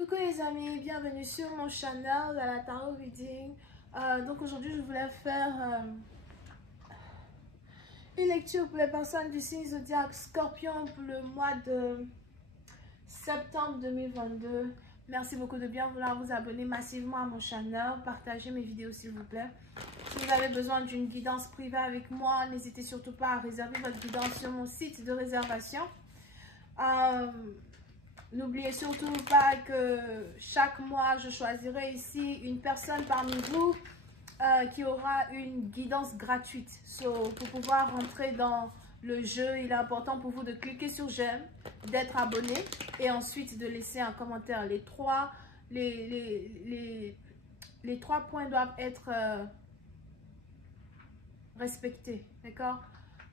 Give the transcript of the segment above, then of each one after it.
Coucou les amis, bienvenue sur mon channel à la Tarot Reading. Donc aujourd'hui je voulais faire une lecture pour les personnes du signe zodiaque Scorpion pour le mois de septembre 2022. Merci beaucoup de bien vouloir vous abonner massivement à mon channel, partagez mes vidéos s'il vous plaît. Si vous avez besoin d'une guidance privée avec moi, n'hésitez surtout pas à réserver votre guidance sur mon site de réservation. N'oubliez surtout pas que chaque mois, je choisirai ici une personne parmi vous qui aura une guidance gratuite. Pour pouvoir rentrer dans le jeu, il est important pour vous de cliquer sur j'aime, d'être abonné et ensuite de laisser un commentaire. Les trois points doivent être respectés, d'accord?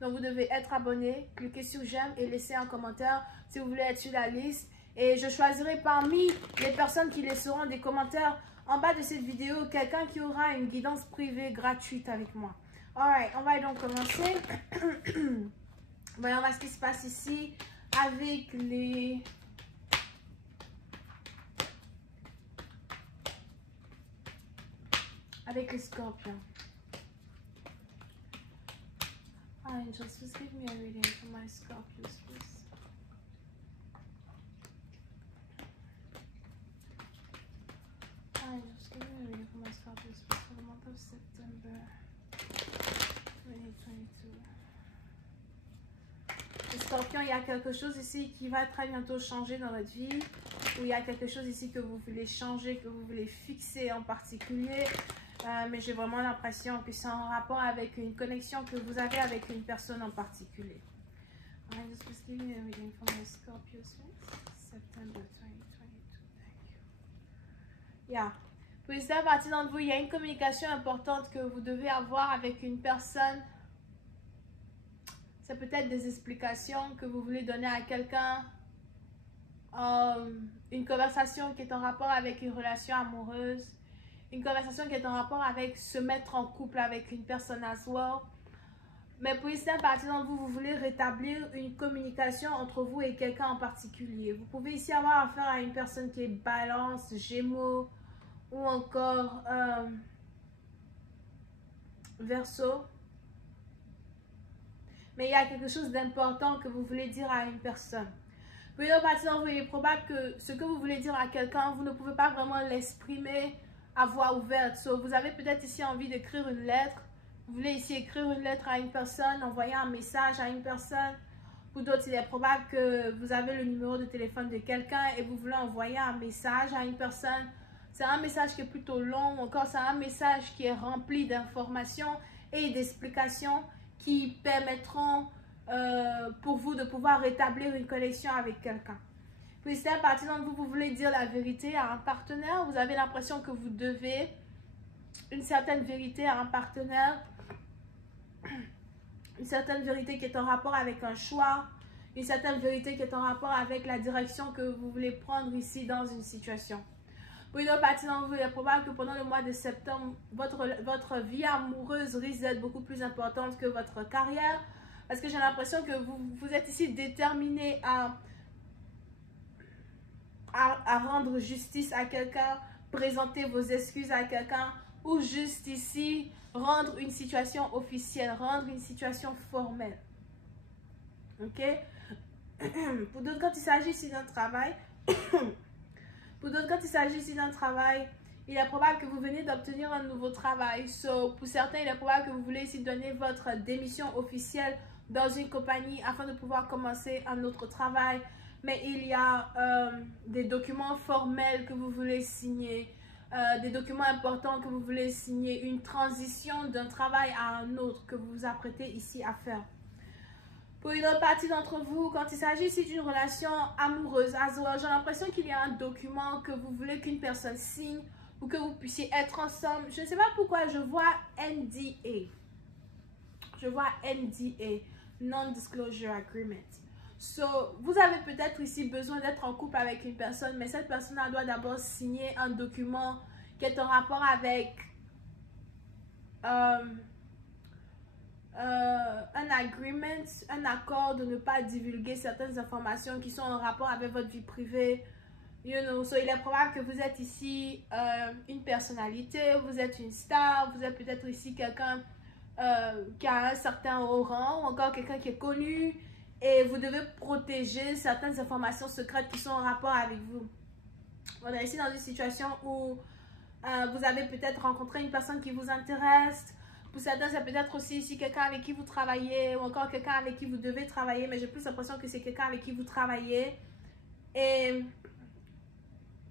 Donc vous devez être abonné, cliquer sur j'aime et laisser un commentaire si vous voulez être sur la liste. Et je choisirai parmi les personnes qui laisseront des commentaires en bas de cette vidéo quelqu'un qui aura une guidance privée gratuite avec moi. Alright, on va donc commencer. Voyons voir ce qui se passe ici avec les scorpions. Angels, please give me a reading for my Scorpios, please. Just give me a reading for my Scorpios for the month of September 2022. Les Scorpions, il y a quelque chose ici qui va très bientôt changer dans votre vie. Ou il y a quelque chose ici que vous voulez changer, que vous voulez fixer en particulier. Mais j'ai vraiment l'impression que c'est en rapport avec une connexion que vous avez avec une personne en particulier. Just please give me a reading for my Scorpios, September 2022. Thank you. Yeah. Pour certaines parties d'entre vous, il y a une communication importante que vous devez avoir avec une personne. C'est peut-être des explications que vous voulez donner à quelqu'un. Une conversation qui est en rapport avec une relation amoureuse. Une conversation qui est en rapport avec se mettre en couple avec une personne as well. Mais pour certaines parties d'entre vous, vous voulez rétablir une communication entre vous et quelqu'un en particulier. Vous pouvez ici avoir affaire à une personne qui est Balance, Gémeaux ou encore Verseau. Mais il y a quelque chose d'important que vous voulez dire à une personne. Pour une partie d'entre vous, il est probable que ce que vous voulez dire à quelqu'un, vous ne pouvez pas vraiment l'exprimer à voix ouverte. Vous avez peut-être ici envie d'écrire une lettre. Vous voulez ici écrire une lettre à une personne, envoyer un message à une personne. Pour d'autres, il est probable que vous avez le numéro de téléphone de quelqu'un et vous voulez envoyer un message à une personne. C'est un message qui est plutôt long, encore c'est un message qui est rempli d'informations et d'explications qui permettront pour vous de pouvoir rétablir une connexion avec quelqu'un. Puis c'est à partir d'entre vous, vous voulez dire la vérité à un partenaire, vous avez l'impression que vous devez une certaine vérité à un partenaire, une certaine vérité qui est en rapport avec un choix, une certaine vérité qui est en rapport avec la direction que vous voulez prendre ici dans une situation. Pour une autre partie d'entre vous, il est probable que pendant le mois de septembre, votre vie amoureuse risque d'être beaucoup plus importante que votre carrière. Parce que j'ai l'impression que vous êtes ici déterminé à rendre justice à quelqu'un, présenter vos excuses à quelqu'un ou juste ici rendre une situation officielle, rendre une situation formelle. Ok? Pour d'autres, quand il s'agit ici d'un travail, il est probable que vous venez d'obtenir un nouveau travail. Pour certains, il est probable que vous voulez ici donner votre démission officielle dans une compagnie afin de pouvoir commencer un autre travail. Mais il y a des documents formels que vous voulez signer, des documents importants que vous voulez signer, une transition d'un travail à un autre que vous vous apprêtez ici à faire. Pour une autre partie d'entre vous, quand il s'agit ici d'une relation amoureuse, j'ai l'impression qu'il y a un document que vous voulez qu'une personne signe ou que vous puissiez être ensemble. Je ne sais pas pourquoi je vois NDA. Je vois NDA, Non-Disclosure Agreement. Vous avez peut-être ici besoin d'être en couple avec une personne, mais cette personne doit d'abord signer un document qui est en rapport avec un agreement, un accord de ne pas divulguer certaines informations qui sont en rapport avec votre vie privée. You know, so il est probable que vous êtes ici une personnalité, vous êtes une star, vous êtes peut-être ici quelqu'un qui a un certain rang, ou encore quelqu'un qui est connu, et vous devez protéger certaines informations secrètes qui sont en rapport avec vous. On est ici dans une situation où vous avez peut-être rencontré une personne qui vous intéresse. Pour certains, c'est peut-être aussi ici quelqu'un avec qui vous travaillez, ou encore quelqu'un avec qui vous devez travailler, mais j'ai plus l'impression que c'est quelqu'un avec qui vous travaillez. Et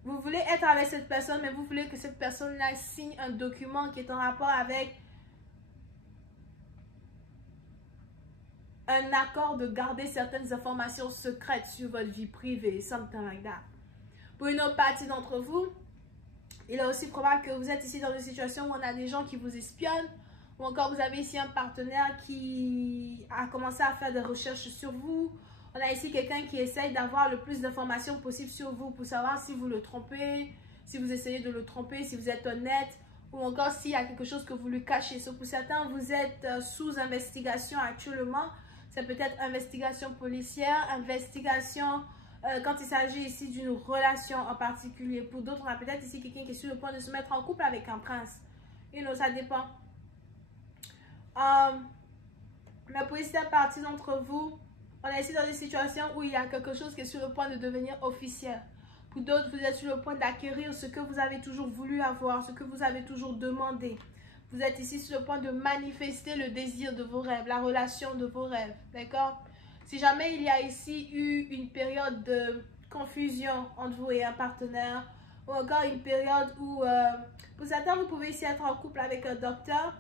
vous voulez être avec cette personne, mais vous voulez que cette personne-là signe un document qui est en rapport avec un accord de garder certaines informations secrètes sur votre vie privée, something like that. Pour une autre partie d'entre vous, il est aussi probable que vous êtes ici dans une situation où on a des gens qui vous espionnent, ou encore vous avez ici un partenaire qui a commencé à faire des recherches sur vous. On a ici quelqu'un qui essaye d'avoir le plus d'informations possible sur vous pour savoir si vous le trompez, si vous essayez de le tromper, si vous êtes honnête, ou encore s'il y a quelque chose que vous lui cachez. So, pour certains, vous êtes sous investigation actuellement. C'est peut-être investigation policière, investigation quand il s'agit ici d'une relation en particulier. Pour d'autres, on a peut-être ici quelqu'un qui est sur le point de se mettre en couple avec un prince. You know, ça dépend. Mais pour cette partie d'entre vous, on est ici dans une situation où il y a quelque chose qui est sur le point de devenir officiel. Pour d'autres, vous êtes sur le point d'acquérir ce que vous avez toujours voulu avoir, ce que vous avez toujours demandé. Vous êtes ici sur le point de manifester le désir de vos rêves, la relation de vos rêves, d'accord? Si jamais il y a ici eu une période de confusion entre vous et un partenaire, ou encore une période où, pour certains, vous pouvez ici être en couple avec un docteur,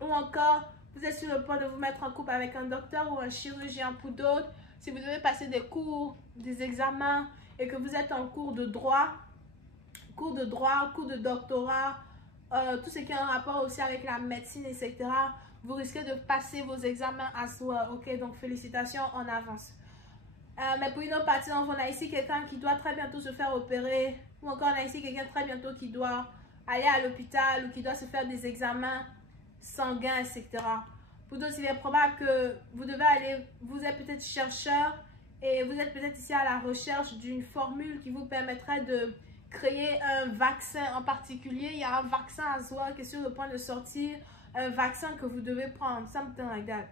ou encore, vous êtes sur le point de vous mettre en couple avec un docteur ou un chirurgien. Pour d'autres, si vous devez passer des cours, des examens, et que vous êtes en cours de droit, cours de doctorat, tout ce qui a un rapport aussi avec la médecine, etc., vous risquez de passer vos examens à soi, ok? Donc, félicitations en avance. Mais pour une autre partie, on a ici quelqu'un qui doit très bientôt se faire opérer, ou encore on a ici quelqu'un très bientôt qui doit aller à l'hôpital, ou qui doit se faire des examens sanguins, etc. Pour d'autres, il est probable que vous devez aller, vous êtes peut-être chercheur, et vous êtes peut-être ici à la recherche d'une formule qui vous permettrait de créer un vaccin en particulier. Il y a un vaccin à soi qui est sur le point de sortir, un vaccin que vous devez prendre, something like that.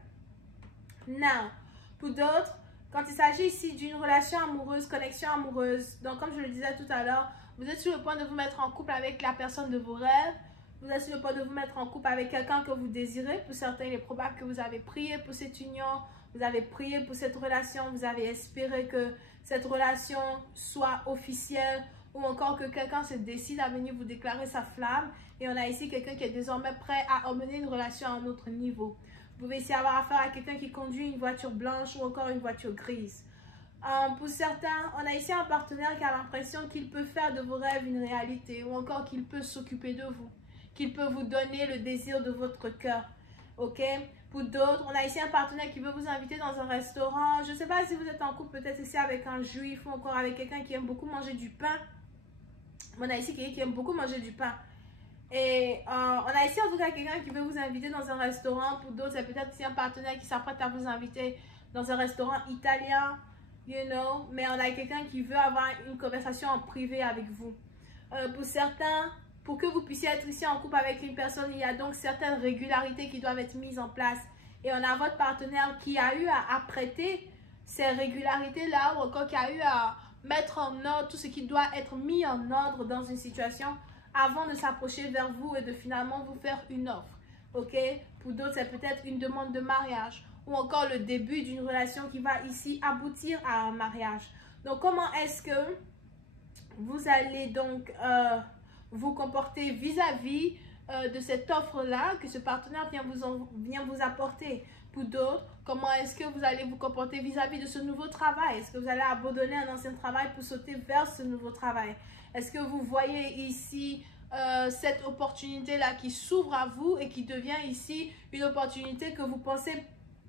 Now, pour d'autres, quand il s'agit ici d'une relation amoureuse, connexion amoureuse, donc comme je le disais tout à l'heure, vous êtes sur le point de vous mettre en couple avec la personne de vos rêves, vous êtes sur le point de vous mettre en couple avec quelqu'un que vous désirez. Pour certains, il est probable que vous avez prié pour cette union, vous avez prié pour cette relation, vous avez espéré que cette relation soit officielle, ou encore que quelqu'un se décide à venir vous déclarer sa flamme. Et on a ici quelqu'un qui est désormais prêt à emmener une relation à un autre niveau. Vous pouvez ici avoir affaire à quelqu'un qui conduit une voiture blanche ou encore une voiture grise. Pour certains, on a ici un partenaire qui a l'impression qu'il peut faire de vos rêves une réalité, ou encore qu'il peut s'occuper de vous, qu'il peut vous donner le désir de votre cœur. Ok? Pour d'autres, on a ici un partenaire qui veut vous inviter dans un restaurant. Je ne sais pas si vous êtes en couple peut-être ici avec un juif ou encore avec quelqu'un qui aime beaucoup manger du pain. On a ici quelqu'un qui aime beaucoup manger du pain. Et on a ici en tout cas quelqu'un qui veut vous inviter dans un restaurant. Pour d'autres, c'est peut-être ici un partenaire qui s'apprête à vous inviter dans un restaurant italien, you know. Mais on a quelqu'un qui veut avoir une conversation en privé avec vous. Pour certains, pour que vous puissiez être ici en couple avec une personne, il y a donc certaines régularités qui doivent être mises en place. Et on a votre partenaire qui a eu à apprêter ces régularités-là, ou encore qui a eu à mettre en ordre tout ce qui doit être mis en ordre dans une situation avant de s'approcher vers vous et de finalement vous faire une offre. Ok? Pour d'autres, c'est peut-être une demande de mariage ou encore le début d'une relation qui va ici aboutir à un mariage. Donc, comment est-ce que vous allez donc vous comporter vis-à-vis de cette offre-là que ce partenaire vient vous apporter? Pour d'autres, comment est-ce que vous allez vous comporter vis-à-vis de ce nouveau travail? Est-ce que vous allez abandonner un ancien travail pour sauter vers ce nouveau travail? Est-ce que vous voyez ici cette opportunité-là qui s'ouvre à vous et qui devient ici une opportunité que vous pensez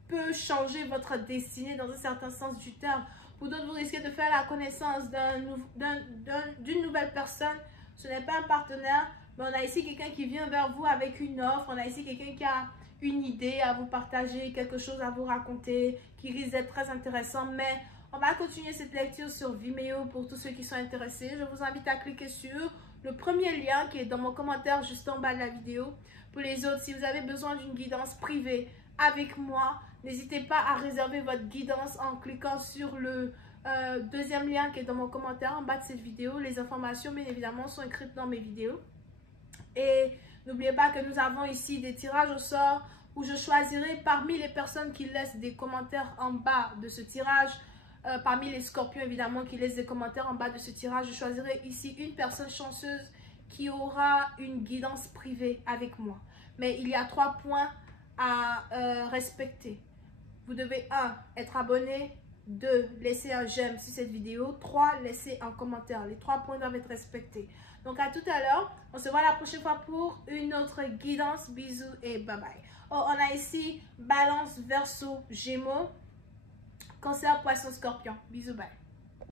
peut changer votre destinée dans un certain sens du terme? Pour d'autres, vous risquez de faire la connaissance d'une nouvelle personne. Ce n'est pas un partenaire, mais on a ici quelqu'un qui vient vers vous avec une offre. On a ici quelqu'un qui a une idée à vous partager, quelque chose à vous raconter, qui risque d'être très intéressant. Mais On va continuer cette lecture sur Vimeo pour tous ceux qui sont intéressés. Je vous invite à cliquer sur le premier lien qui est dans mon commentaire juste en bas de la vidéo. Pour les autres, si vous avez besoin d'une guidance privée avec moi, n'hésitez pas à réserver votre guidance en cliquant sur le deuxième lien qui est dans mon commentaire en bas de cette vidéo. Les informations, bien évidemment, sont écrites dans mes vidéos. Et n'oubliez pas que nous avons ici des tirages au sort où je choisirai parmi les personnes qui laissent des commentaires en bas de ce tirage, parmi les scorpions évidemment qui laissent des commentaires en bas de ce tirage, je choisirai ici une personne chanceuse qui aura une guidance privée avec moi. Mais il y a 3 points à respecter. Vous devez 1. Être abonné, 2. Laisser un j'aime sur cette vidéo, 3. Laisser un commentaire. Les 3 points doivent être respectés. Donc à tout à l'heure, on se voit la prochaine fois pour une autre guidance. Bisous et bye bye. Oh, on a ici Balance, Verseau, Gémeaux, Cancer, Poisson, Scorpion. Bisous, bye.